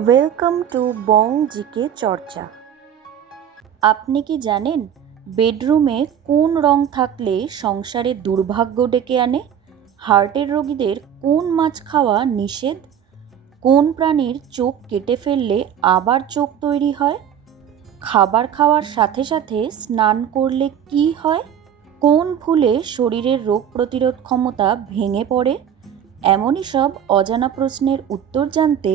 Welcome to Bong GK চর্চা। আপনি কি জানেন বেডরুমে কোন রং থাকলে সংসারে দুর্ভাগ্য ডেকে আনে? হার্টের রোগীদের কোন মাছ খাওয়া নিষেধ? কোন প্রাণীর চোখ কেটে ফেললে আবার চোখ তৈরি হয়? খাবার খাওয়ার সাথে সাথে স্নান করলে কি হয়? কোন ফুলে শরীরের রোগ প্রতিরোধ ক্ষমতা ভেঙে পড়ে? এমনই সব অজানা প্রশ্নের উত্তর জানতে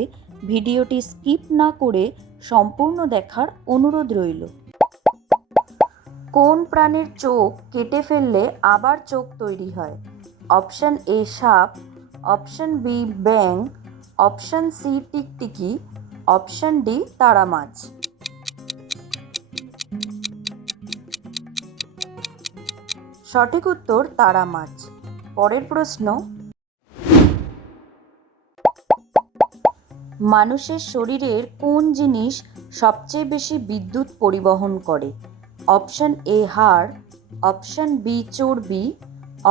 ভিডিওটি স্কিপ না করে সম্পূর্ণ দেখার অনুরোধ রইল। কোন প্রাণীর চোখ কেটে ফেললে আবার চোখ তৈরি হয়? অপশন এ সাপ, অপশন বি ব্যাঙ, অপশন সি টিকটিকি, অপশন ডি তারা মাছ। সঠিক উত্তর তারা মাছ। পরের প্রশ্ন, মানুষের শরীরের কোন জিনিস সবচেয়ে বেশি বিদ্যুৎ পরিবহন করে? অপশন এ হাড়, অপশন বি চর্বি,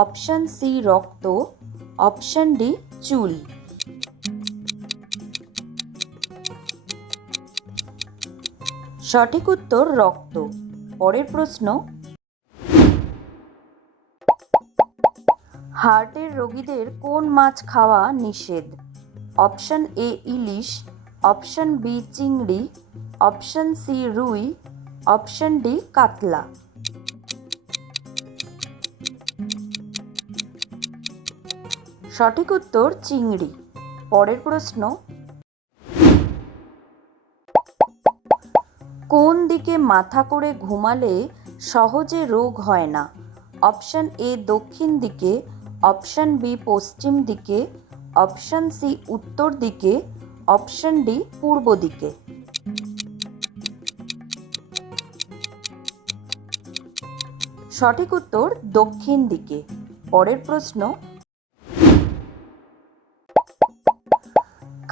অপশন সি রক্ত, অপশন ডি চুল। সঠিক উত্তর রক্ত। পরের প্রশ্ন, হার্টের রোগীদের কোন মাছ খাওয়া নিষেধ? অপশন এ ইলিশ, অপশন বি চিংড়ি, অপশন সি রুই, অপশন ডি কাতলা। সঠিক উত্তর চিংড়ি। পরের প্রশ্ন, কোন দিকে মাথা করে ঘুমালে সহজে রোগ হয় না? অপশন এ দক্ষিণ দিকে, অপশন বি পশ্চিম দিকে, অপশন সি উত্তর দিকে, অপশন ডি পূর্ব দিকে। সঠিক উত্তর দক্ষিণ দিকে। পরের প্রশ্ন,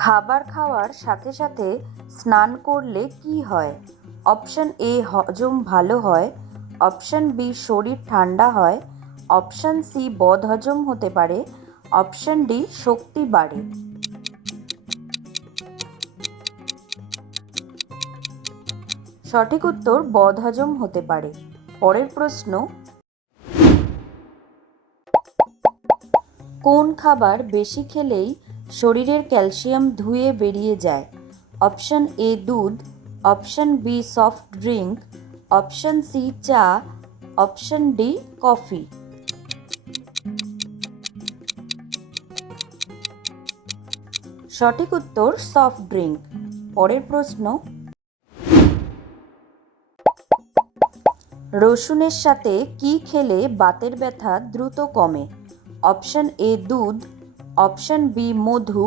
খাবার খাওয়ার সাথে সাথে স্নান করলে কি হয়? অপশন এ হজম ভালো হয়, অপশন বি শরীর ঠান্ডা হয়, অপশন সি বদহজম হতে পারে, অপশন ডি শক্তি বাড়ে। সঠিক উত্তর বদহজম হতে পারে। পরের প্রশ্ন, কোন খাবার বেশি খেলেই শরীরের ক্যালসিয়াম ধুয়ে বেরিয়ে যায়? অপশন এ দুধ, option B soft drink, option C চা, অপশন ডি কফি। সঠিক উত্তর সফট ড্রিঙ্ক। পরের প্রশ্ন, রসুনের সাথে কি খেলে বাতের ব্যথা দ্রুত কমে? অপশন এ দুধ, অপশন বি মধু,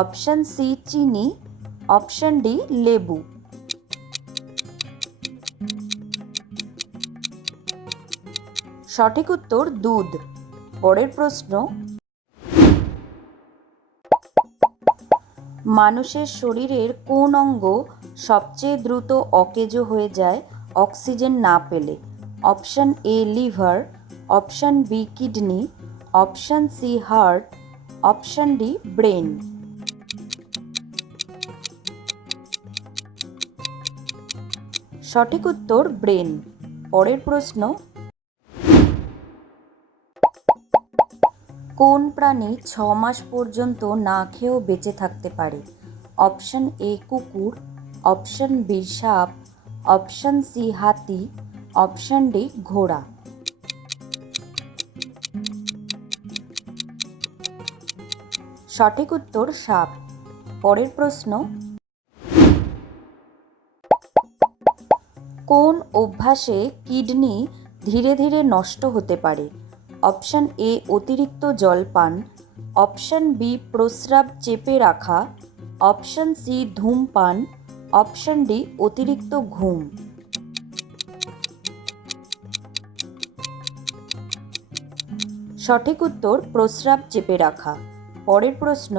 অপশন সি চিনি, অপশন ডি লেবু। সঠিক উত্তর দুধ। পরের প্রশ্ন, মানুষের শরীরের কোন অঙ্গ সবচেয়ে দ্রুত অকেজো হয়ে যায় অক্সিজেন না পেলে? Option A liver, option B kidney, option C heart, option D brain. সঠিক উত্তর ব্রেন। পরের প্রশ্ন, কোন প্রাণী 6 মাস পর্যন্ত না খেয়েও বেঁচে থাকতে পারে? অপশন এ কুকুর, অপশন বি সাপ, অপশন সি হাতি, অপশন ডি ঘোড়া। সঠিক উত্তর সাপ। পরের প্রশ্ন, কোন অভ্যাসে কিডনি ধীরে ধীরে নষ্ট হতে পারে? অপশন এ অতিরিক্ত জলপান, অপশন বি প্রস্রাব চেপে রাখা, অপশন সি ধূমপান, অপশন ডি অতিরিক্ত ঘুম। সঠিক উত্তর প্রস্রাব চেপে রাখা। পরের প্রশ্ন,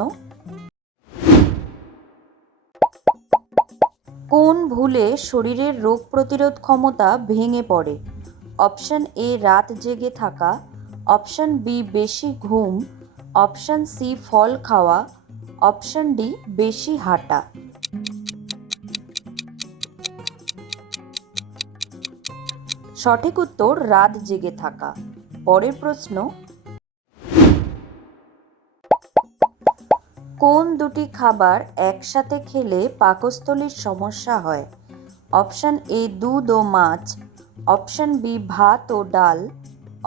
কোন ভুলে শরীরের রোগ প্রতিরোধ ক্ষমতা ভেঙে পড়ে? অপশন এ রাত জেগে থাকা, অপশন বি বেশি ঘুম, অপশন সি ফল খাওয়া, অপশন ডি বেশি হাঁটা। সঠিক উত্তর রাত জেগে থাকা। পরের প্রশ্ন, কোন দুটি খাবার একসাথে খেলে পাকস্থলীর সমস্যা হয়? অপশান এ দুধ ও মাছ, অপশান বি ভাত ও ডাল,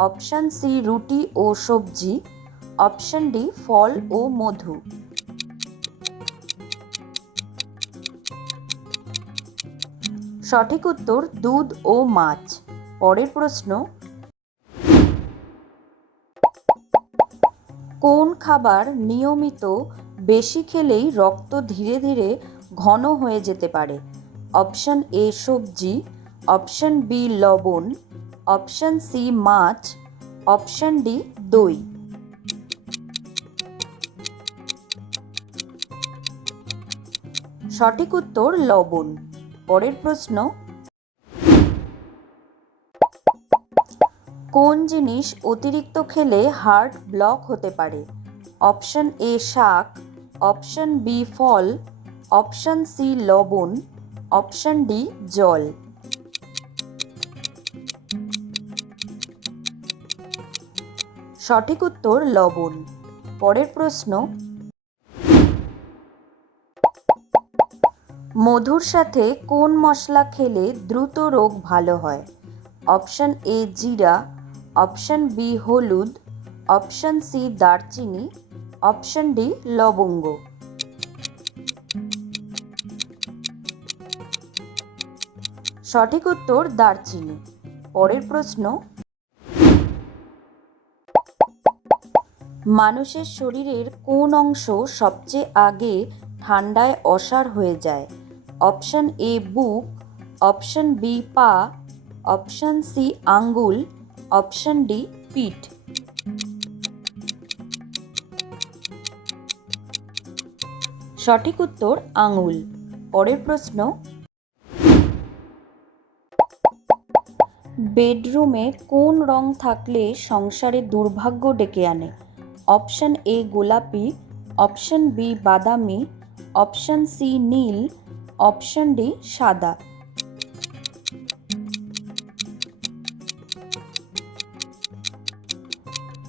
অপশান সি রুটি ও সবজি, অপশান ডি ফল ও মধু। সঠিক উত্তর দুধ ও মাছ। পরের প্রশ্ন, কোন খাবার নিয়মিত বেশি খেলেই রক্ত ধীরে ধীরে ঘন হয়ে যেতে পারে? অপশান এ সবজি, অপশান বি লবণ, অপশান সি মাছ, অপশান ডি দই। সঠিক উত্তর লবণ। পরের প্রশ্ন, কোন জিনিস অতিরিক্ত খেলে হার্ট ব্লক হতে পারে? অপশান এ শাক, অপশান বি ফল, অপশান সি লবণ, অপশান ডি জল। সঠিক উত্তর লবণ। পরের প্রশ্ন, মধুর সাথে কোন মশলা খেলে দ্রুত রোগ ভালো হয়? অপশান এ জিরা, অপশান বি হলুদ, অপশান সি দারচিনি, অপশান ডি লবঙ্গ। সঠিক উত্তর দারচিনি। পরের প্রশ্ন, মানুষের শরীরের কোন অংশ সবচেয়ে আগে ঠান্ডায় অসাড় হয়ে যায়? অপশান এ বুক, অপশান বি পা, অপশান সি আঙ্গুল, অপশান ডি পিঠ। সঠিক উত্তর আঙুল। পরের প্রশ্ন, বেডরুমে কোন রং থাকলে সংসারে দুর্ভাগ্য ডেকে আনে? অপশান এ গোলাপি, অপশান বি বাদামি, অপশান সি নীল, অপশান ডি সাদা।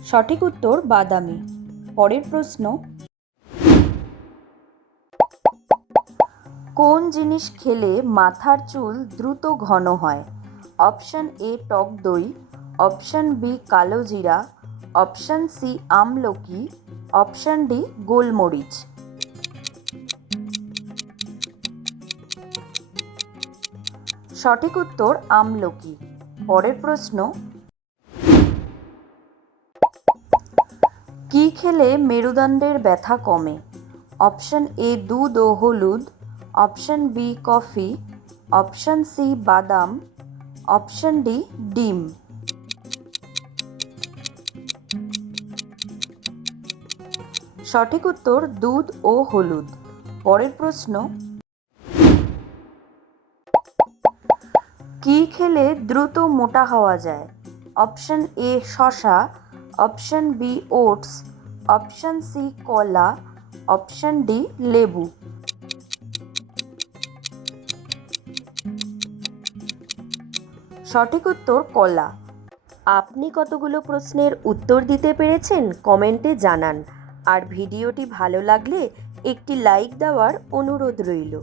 সঠিক উত্তর বাদামি। পরের প্রশ্ন, কোন জিনিস খেলে মাথার চুল দ্রুত ঘন হয়? অপশান এ টক দই, অপশান বি কালো জিরা, অপশান সি আমলকি, অপশান ডি গোলমরিচ। সঠিক উত্তর আমলকি। পরের প্রশ্ন, কি খেলে মেরুদণ্ডের ব্যথা কমে? অপশান এ দুধ ও হলুদ, option B coffee, option C বাদাম, অপশান ডি ডিম। সঠিক উত্তর দুধ ও হলুদ। পরের প্রশ্ন, কি খেলে দ্রুত মোটা হওয়া যায়? অপশান এ শসা, option B oats, option C কলা, অপশান ডি লেবু। সঠিক উত্তর কলা। আপনি কতগুলো প্রশ্নের উত্তর দিতে পেরেছেন কমেন্টে জানান। আর ভিডিওটি ভালো লাগলে একটি লাইক দেওয়ার অনুরোধ রইল।